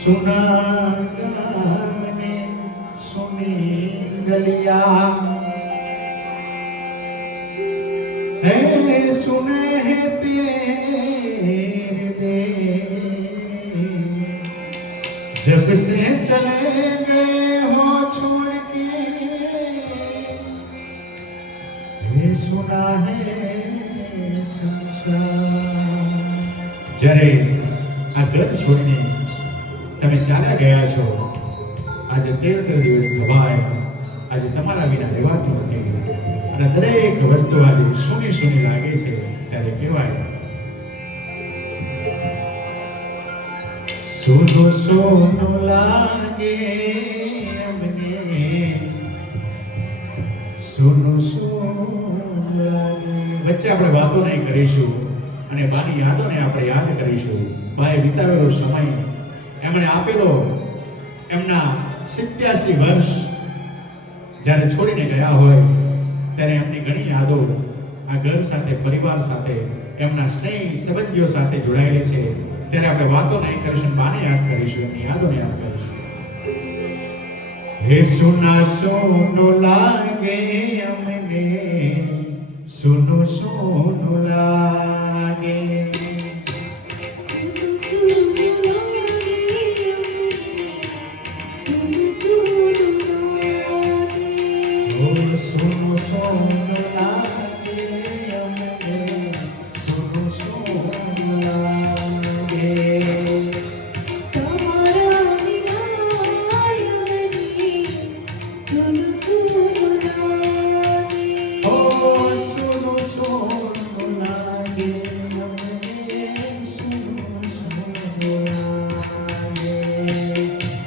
सुना गाने सुनी गलिया है सुने हैं तेरे दे जब से चले गए हो छोड़ के ये सुना है જ્યારે આ ઘર છોડીને તમે ચાલ્યા ગયા છો, આજે 13 દિવસ થવાય, આજે તમારા વિના રહેવાતું નથી અને દરેક વસ્તુ આજે સૂની સૂની લાગે છે, ત્યારે કહેવાય સોનો સોનો લાગે અમને, સોનો સોનો લાગે. વચ્ચે આપણે વાતો નહીં કરીશું અને બાની યાદોને આપણે યાદ કરીશું. બાએ વિતાવેલો સમય, એમણે આપેલો એમના 87 વર્ષ જ્યારે છોડીને ગયા હોય ત્યારે એમની ઘણી યાદો આ ઘર સાથે, પરિવાર સાથે, એમના સ્નેહ સંબંધીઓ સાથે જોડાયેલી છે. ત્યારે આપણે વાતો નહીં કરીશું, બાને યાદ કરીશું, એમની યાદોને યાદ કરીશું. હે સુના સોનો લાગે અમને, સુનો સોનો લાગે.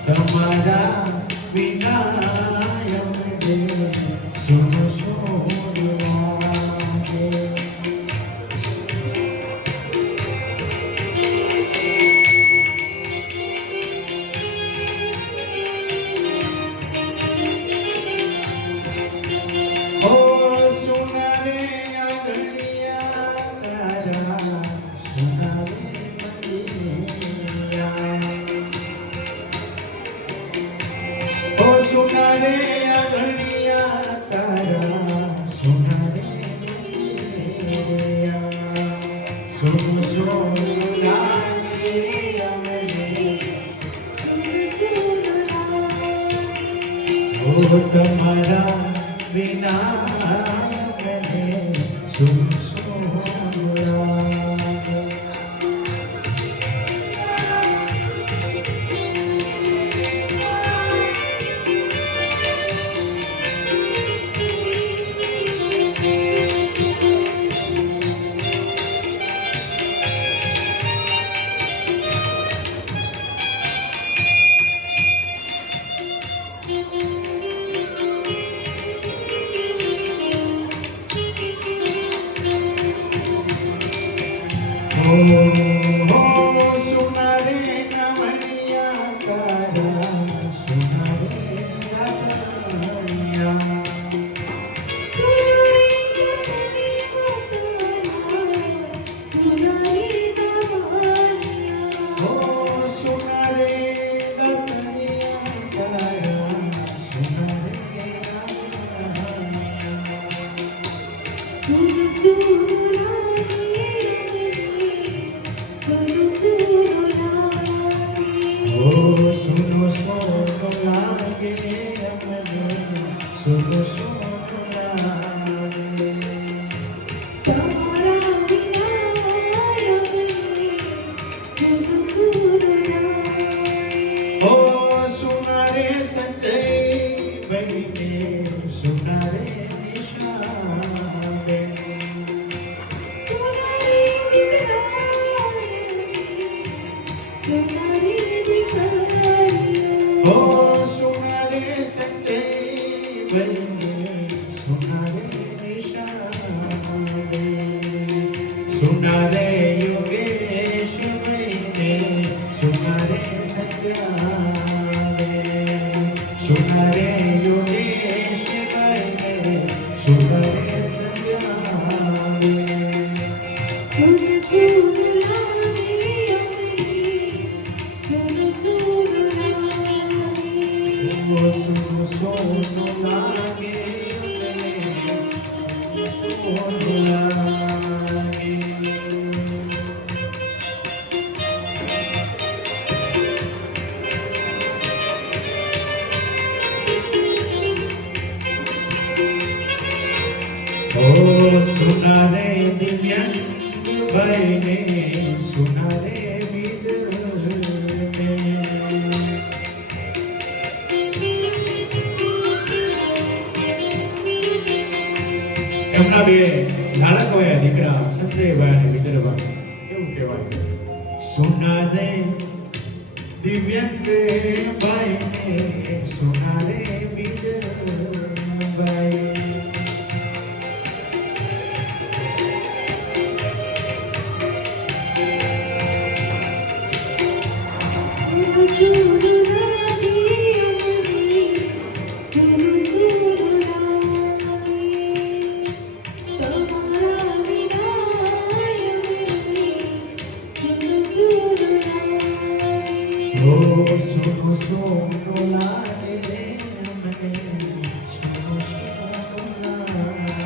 તમારા વિના ઓ સુનું સોનું લાગે સોનું લાગે. ઓ સુના રે દિવ્યાંગ ભાઈને સુના રે વિદને. એમના બે લાડક હોય દીકરા સંજયભાઈ અને વિજયભાઈ. કેવું કહેવાય? સુના રે દિવ્યાંગ ભાઈને સુના રે વિજયભાઈ. સુનું સોનું લાગે મને સુનું સોનું લાગે.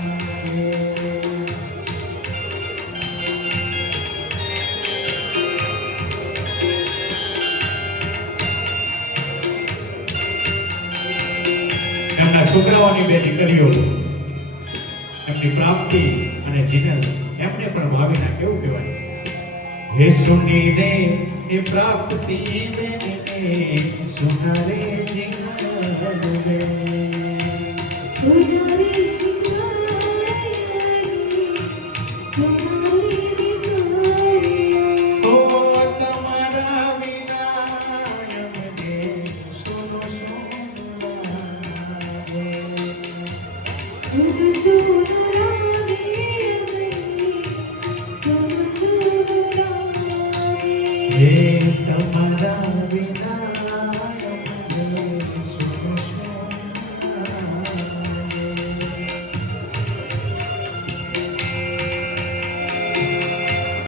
એમના છોકરાઓની બે દીકરીઓ એમની પ્રાપ્તિ અને જીનલ એમને પણ ભાવીના કેવું કહેવાય? હે સુની રે એ પ્રાપ્તિ મેને સુના રે જીનલ રે. ઓ તમારા વિના અમને સોનું સોનું લાગે. હે તમારા વિના અમને